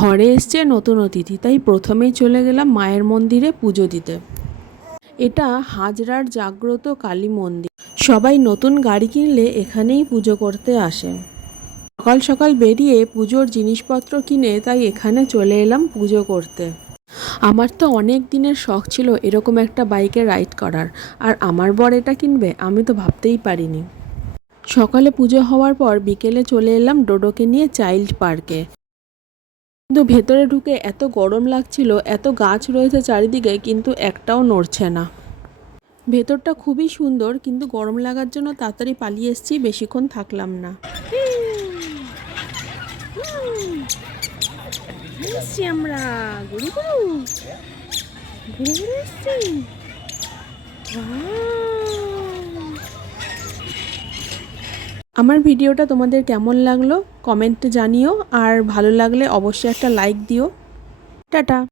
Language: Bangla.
ঘরে এসছে নতুন অতিথি, তাই প্রথমেই চলে গেলাম মায়ের মন্দিরে পুজো দিতে। এটা হাজরার জাগ্রত কালী মন্দির। সবাই নতুন গাড়ি কিনলে এখানেই পুজো করতে আসে। সকাল সকাল বেরিয়ে পুজোর জিনিসপত্র কিনে তাই এখানে চলে এলাম পুজো করতে। আমার তো অনেক দিনের শখ ছিল এরকম একটা বাইকে রাইড করার, আর আমার বর এটা কিনবে আমি তো ভাবতেই পারিনি। সকালে পুজো হওয়ার পর বিকেলে চলে এলাম ডোডোকে নিয়ে চাইল্ড পার্কে। কিন্তু ভেতরে ঢুকে এত গরম লাগছিল, এত গাছ রয়েছে চারিদিকে কিন্তু একটাও নড়ছে না। ভেতরটা খুবই সুন্দর, কিন্তু গরম লাগার জন্য তাড়াতাড়ি পালিয়ে এসেছি, বেশিক্ষণ থাকলাম না। এসছি আমরা ঘুরে ঘুরে ঘুরে ঘুরে এসছি। আমার ভিডিওটা তোমাদের কেমন লাগলো কমেন্টে জানিও, আর ভালো লাগলে অবশ্যই একটা লাইক দিও। টাটা।